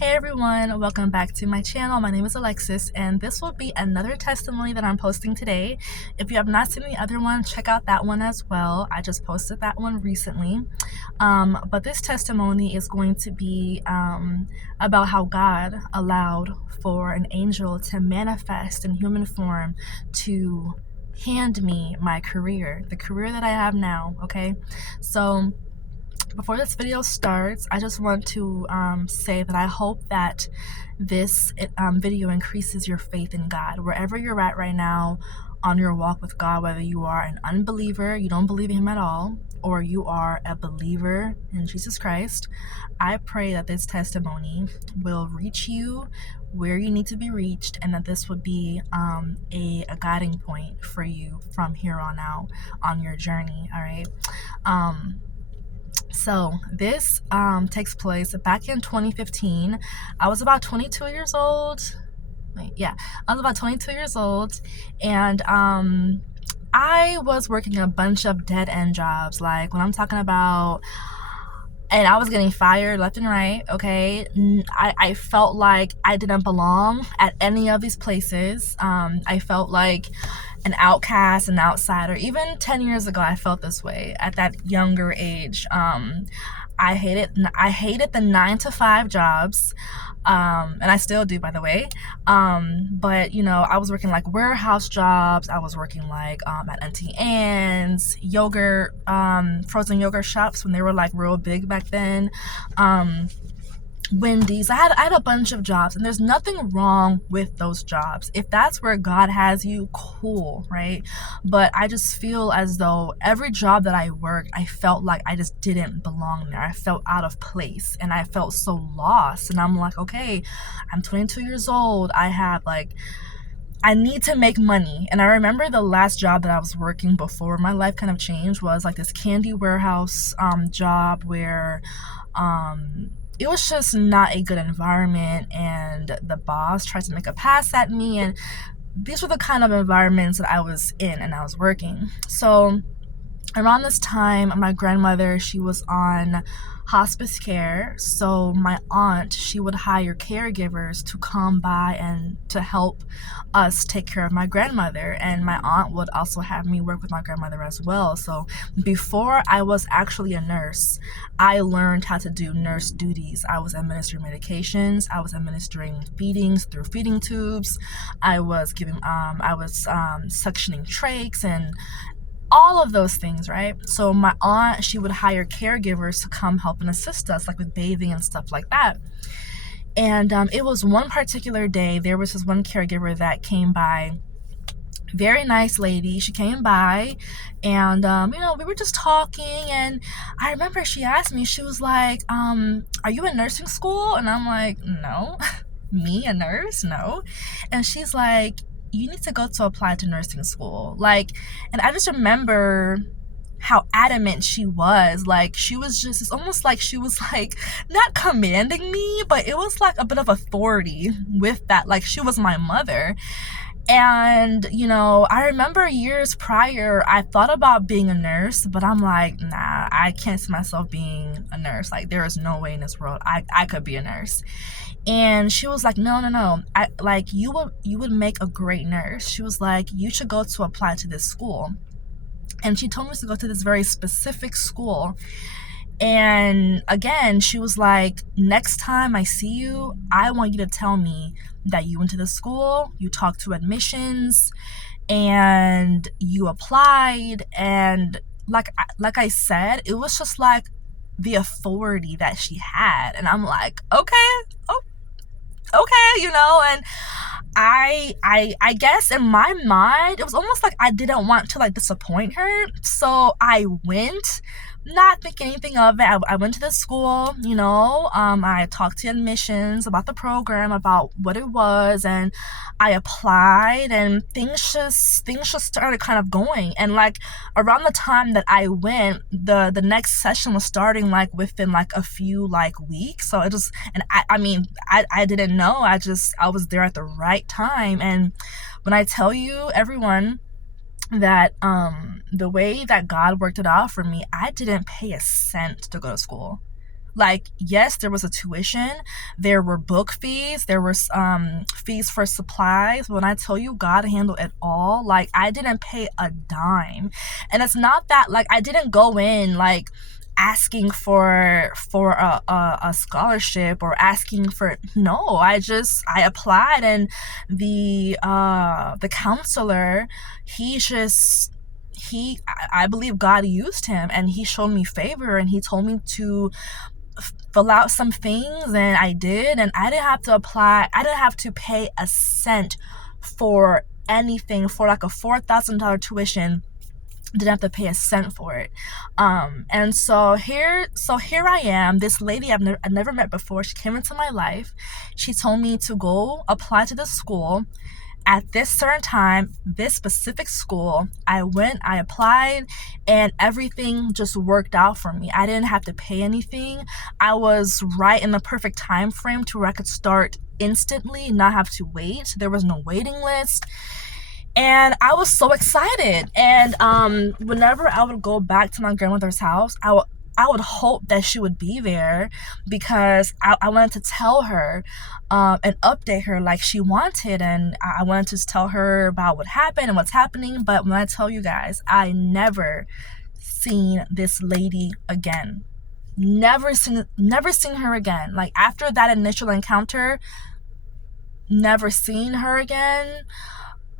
Hey everyone, welcome back to my channel. My name is Alexis, and this will be another testimony that I'm posting today. If you have not seen the other one, check out that one as well. I just posted that one recently. But this testimony is going to be about how God allowed for an angel to manifest in human form to hand me my career, the career that I have now, okay? So before this video starts, I just want to say that I hope that this video increases your faith in God. Wherever you're at right now on your walk with God, whether you are an unbeliever, you don't believe in Him at all, or you are a believer in Jesus Christ, I pray that this testimony will reach you where you need to be reached, and that this would be a guiding point for you from here on out on your journey, all right? So this takes place back in 2015. I was about 22 years old. I was about 22 years old, and I was working a bunch of dead-end jobs. Like, when I'm talking about, and I was getting fired left and right, okay? I felt like I didn't belong at any of these places. I felt like an outcast, an outsider. Even 10 years ago, I felt this way at that younger age. I hated the 9-to-5 jobs, and I still do, by the way. But you know, I was working like warehouse jobs. I was working like at Auntie Anne's, yogurt, frozen yogurt shops when they were like real big back then. Wendy's. I had a bunch of jobs, and there's nothing wrong with those jobs. If that's where God has you, cool, right? But I just feel as though every job that I worked, I felt like I just didn't belong there. I felt out of place, and I felt so lost. And I'm like, okay, I'm 22 years old. I need to make money. And I remember the last job that I was working before my life kind of changed was like this candy warehouse job where it was just not a good environment, and the boss tried to make a pass at me, and these were the kind of environments that I was in and I was working. So around this time, my grandmother, she was on hospice care, so my aunt, she would hire caregivers to come by and to help us take care of my grandmother, and my aunt would also have me work with my grandmother as well. So before I was actually a nurse, I learned how to do nurse duties. I was administering medications, I was administering feedings through feeding tubes, I was suctioning trachs and all of those things, right? So my aunt, she would hire caregivers to come help and assist us, like with bathing and stuff like that. And it was one particular day, there was this one caregiver that came by, very nice lady. She came by, and you know, we were just talking, and I remember she asked me, she was like, are you in nursing school? And I'm like, no. Me, a nurse? No. And she's like, you need to go to apply to nursing school. Like, and I just remember how adamant she was. Like, she was just, it's almost like she was like not commanding me, but it was like a bit of authority with that. Like, she was my mother. And, you know, I remember years prior, I thought about being a nurse, but I'm like, nah, I can't see myself being a nurse. Like, there is no way in this world I could be a nurse. And she was like, no, you would make a great nurse. She was like, you should go to apply to this school. And she told me to go to this very specific school. And again, she was like, next time I see you, I want you to tell me that you went to the school, you talked to admissions, and you applied. And like I said, it was just like the authority that she had. And I'm like, okay, you know. And I guess in my mind, it was almost like I didn't want to like disappoint her. So I went, not thinking anything of it. I went to the school, you know, I talked to admissions about the program, about what it was, and I applied, and things just started kind of going. And like around the time that I went, the next session was starting like within like a few like weeks. So it just, and I didn't know. I was there at the right time. And when I tell you, everyone, that the way that God worked it out for me, I didn't pay a cent to go to school. Like, yes, there was a tuition, there were book fees, there were fees for supplies. When I tell you God handled it all, like I didn't pay a dime. And it's not that like I didn't go in like asking for a scholarship or asking for, no, I applied, and the counselor, he just he I believe God used him, and he showed me favor, and he told me to fill out some things, and I did, and I didn't have to apply. I didn't have to pay a cent for anything. For like a $4,000 tuition, didn't have to pay a cent for it. And so here I am, this lady I've never met before. She came into my life. She told me to go apply to the school at this certain time, this specific school. I went, I applied, and everything just worked out for me. I didn't have to pay anything. I was right in the perfect time frame to where I could start instantly, not have to wait. There was no waiting list. And I was so excited. And whenever I would go back to my grandmother's house, I would hope that she would be there, because I wanted to tell her and update her like she wanted. And I wanted to tell her about what happened and what's happening. But when I tell you guys, I never seen this lady again. Never seen her again. Like after that initial encounter, never seen her again.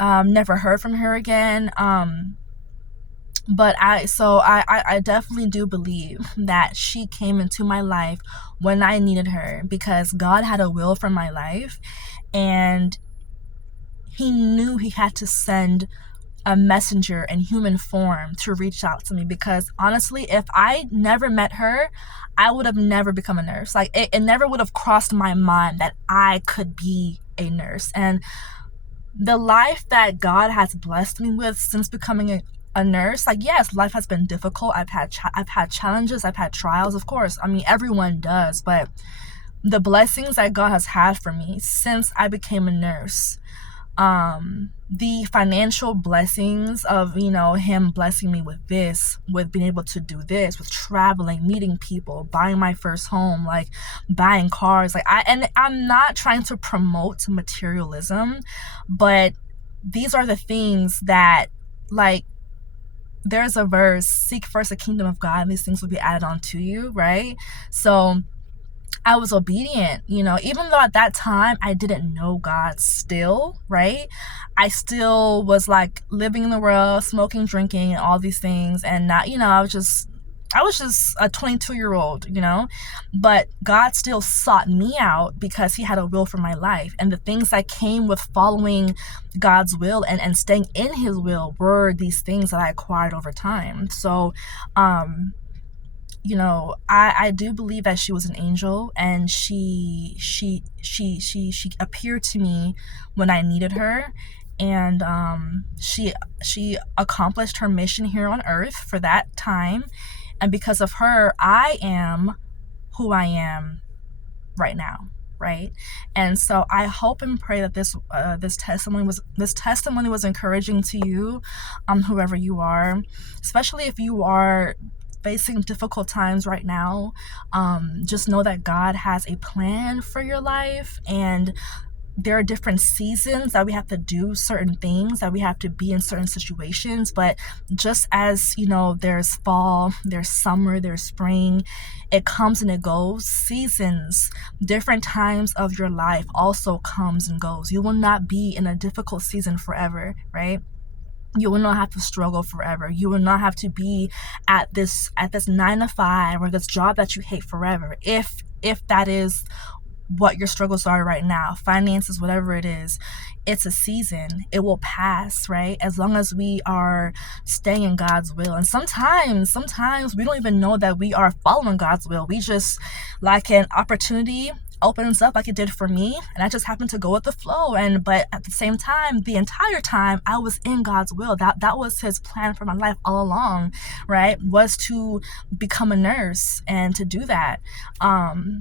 Never heard from her again. But I definitely do believe that she came into my life when I needed her, because God had a will for my life, and he knew he had to send a messenger in human form to reach out to me. Because honestly, if I never met her, I would have never become a nurse. Like it never would have crossed my mind that I could be a nurse. And the life that God has blessed me with since becoming a nurse, like, yes, life has been difficult. I've had challenges, I've had trials, of course. I mean, everyone does. But the blessings that God has had for me since I became a nurse, the financial blessings of, him blessing me with this, with being able to do this, with traveling, meeting people, buying my first home, like buying cars, like I'm not trying to promote materialism, but these are the things that, like, there's a verse, seek first the kingdom of God and these things will be added on to you, right? So I was obedient, even though at that time I didn't know God still, right? I still was like living in the world, smoking, drinking, and all these things. And not, I was just a 22-year-old, but God still sought me out because he had a will for my life. And the things that came with following God's will and staying in his will were these things that I acquired over time. So, I do believe that she was an angel, and she appeared to me when I needed her, and she accomplished her mission here on earth for that time, and because of her, I am who I am right now, right? And so I hope and pray that this testimony was encouraging to you, whoever you are, especially if you are facing difficult times right now. Just know that God has a plan for your life, and there are different seasons that we have to do certain things, that we have to be in certain situations. But just as, there's fall, there's summer, there's spring, it comes and it goes. Seasons, different times of your life also comes and goes. You will not be in a difficult season forever, right? You will not have to struggle forever. You will not have to be at this 9 to 5 or this job that you hate forever. If that is what your struggles are right now, finances, whatever it is, it's a season. It will pass, right? As long as we are staying in God's will. And sometimes we don't even know that we are following God's will. We just, like, an opportunity opens up like it did for me, and I just happened to go with the flow. But at the same time, the entire time I was in God's will. That was his plan for my life all along, right? Was to become a nurse and to do that.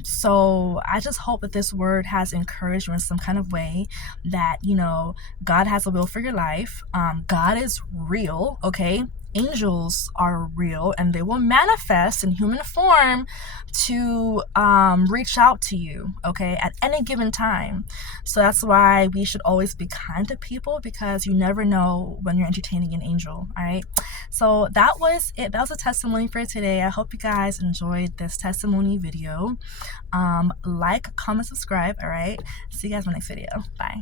So I just hope that this word has encouraged you in some kind of way, that God has a will for your life. God is real, okay? angels are real and they will manifest in human form to reach out to you, okay, at any given time. So that's why we should always be kind to people, because you never know when you're entertaining an angel. All right, so that was it. That was a testimony for today. I hope you guys enjoyed this testimony video. Like, comment, subscribe. All right, see you guys in the next video. Bye.